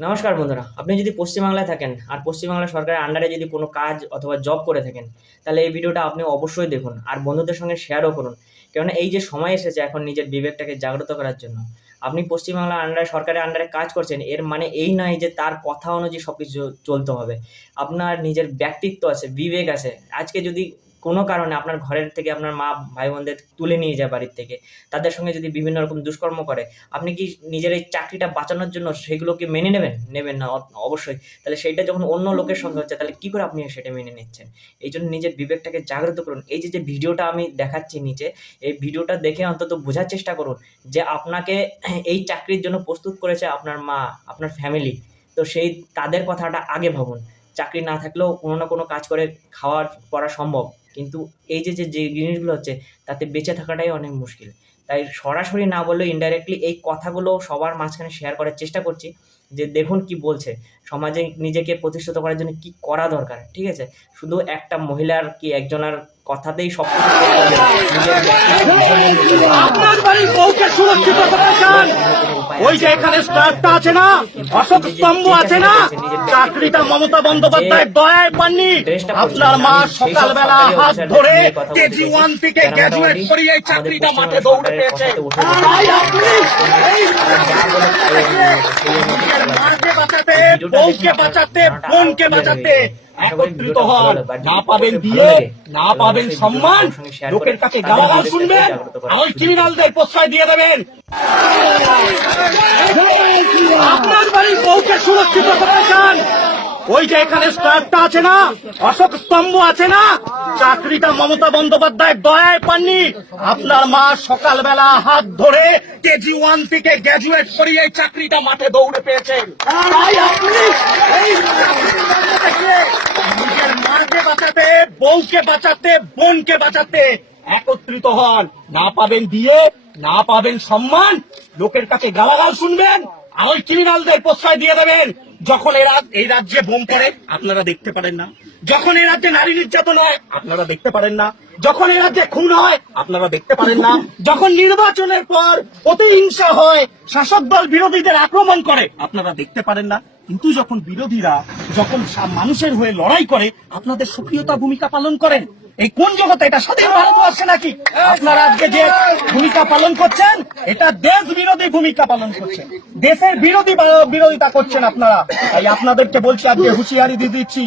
নমস্কার বন্ধুরা, আপনি যদি পশ্চিমবাংলায় থাকেন আর পশ্চিমবাংলা সরকারের আন্ডারে যদি কোনো কাজ অথবা জব করে থাকেন, তাহলে এই ভিডিওটা আপনি অবশ্যই দেখুন আর বন্ধুদের সঙ্গে শেয়ারও করুন। কেননা এই যে সময় এসেছে এখন নিজের বিবেকটাকে জাগ্রত করার জন্য। আপনি পশ্চিমবাংলার আন্ডারে সরকারের আন্ডারে কাজ করছেন, এর মানে এই নয় যে তার কথা অনুযায়ী সব কিছু চলতে হবে। আপনার নিজের ব্যক্তিত্ব আছে, বিবেক আছে। আজকে যদি কোনো কারণে আপনার ঘরের থেকে আপনার মা ভাই বোনদের তুলে নিয়ে যায় বাড়ির থেকে, তাদের সঙ্গে যদি বিভিন্ন রকম দুষ্কর্ম করে, আপনি কি নিজের এই চাকরিটা বাঁচানোর জন্য সেগুলোকে মেনে নেবেন? নেবেন না অবশ্যই। তাহলে সেইটা যখন অন্য লোকের সঙ্গে হচ্ছে, তাহলে কি করে আপনি সেটা মেনে নিচ্ছেন? এই জন্য নিজের বিবেকটাকে জাগ্রত করুন। এই যে ভিডিওটা আমি দেখাচ্ছি নিচে, এই ভিডিওটা দেখে অন্তত বোঝার চেষ্টা করুন যে আপনাকে এই চাকরির জন্য প্রস্তুত করেছে আপনার মা, আপনার ফ্যামিলি। তো সেই তাদের কথাটা আগে ভাবুন। চাকরি না থাকলেও কোনো না কোনো কাজ করে করা সম্ভব। কিন্তু এই যে জিনিসগুলো হচ্ছে, তাতে বেঁচে থাকাটাই অনেক মুশকিল। তাই সরাসরি না বললেও ইনডাইরেক্টলি এই কথাগুলো সবার মাঝখানে শেয়ার করার চেষ্টা করছি যে দেখুন কি বলছে, সমাজে নিজেকে প্রতিষ্ঠিত করার জন্য কি করা দরকার। ঠিক আছে, শুধু একটা মহিলার কি একজনের কথাতেই সব কিছু করতে হবে না। নিজের ব্যক্তিত্ব বিসর্জন দিতে হবে। আপনার বাড়ির বউকে সুরক্ষিত করতে চান, ওই যে এখানে স্টারটা আছে না, অশোক স্তম্ভ আছে না, চাকরিটা মমতা বন্দ্যোপাধ্যায় দয়ায় পাননি। আপনার মা সকালবেলা হাত ধরে কেজি 1 থেকে গ্র্যাজুয়েট করিয়ে এই চাকরিটা মাঠে দৌড়ে পেয়েছে। তাই আপনি এই মাকে বাঁচাতে, বউকে বাঁচাতে, বোনকে বাঁচাতে একত্রিত হন। না পাবেন দিয়ে, না পাবেন সম্মান, লোকের কাছে গালাগাল শুনবেন, ওই ক্রিমিনালদের প্রশ্রয় দিয়ে দেবেন। আপনার বাড়ির বউকে সুরক্ষিত করতে চান, ওই যে এখানে স্টারটা আছে না, অশোক স্তম্ভ আছে না, চাকরিটা মমতা বন্দ্যোপাধ্যায় দয়ায় পাননি। আপনার মা সকালবেলা হাত ধরে কেজি 1 থেকে গ্র্যাজুয়েট করিয়ে এই চাকরিটা মাঠে দৌড়ে পেয়েছেন। তাই আপনি এই নিজের মাকে বাঁচাতে, বউকে বাঁচাতে, বোনকে বাঁচাতে একত্রিত হন। না পাবেন দিয়ে, না পাবেন সম্মান, লোকের কাছে গালাগাল শুনবেন, আর ওই ক্রিমিনালদের প্রশ্রয় দিয়ে দেবেন। যখন এই রাজ্যে বোম পড়ে আপনারা দেখতে পারেন না, যখন এই রাজ্যে নারী নির্যাতন হয় আপনারা দেখতে পারেন না, যখন এই রাজ্যে খুন হয় আপনারা দেখতে পারেন না, যখন নির্বাচনের পর প্রতিহিংসা হয়, শাসক দল বিরোধীদের আক্রমণ করে আপনারা দেখতে পারেন না। কিন্তু যখন বিরোধীরা যখন মানুষের হয়ে লড়াই করে আপনাদের সক্রিয়তা ভূমিকা পালন করেন। এই কোন জগতে? এটা স্বাধীন ভারতবর্ষে নাকি? আপনারা আজকে যে ভূমিকা পালন করছেন, এটা দেশ বিরোধী ভূমিকা পালন করছেন, দেশের বিরোধিতা করছেন আপনারা। তাই আপনাদেরকে বলছি, আজকে হুঁশিয়ারি দিয়ে দিচ্ছি,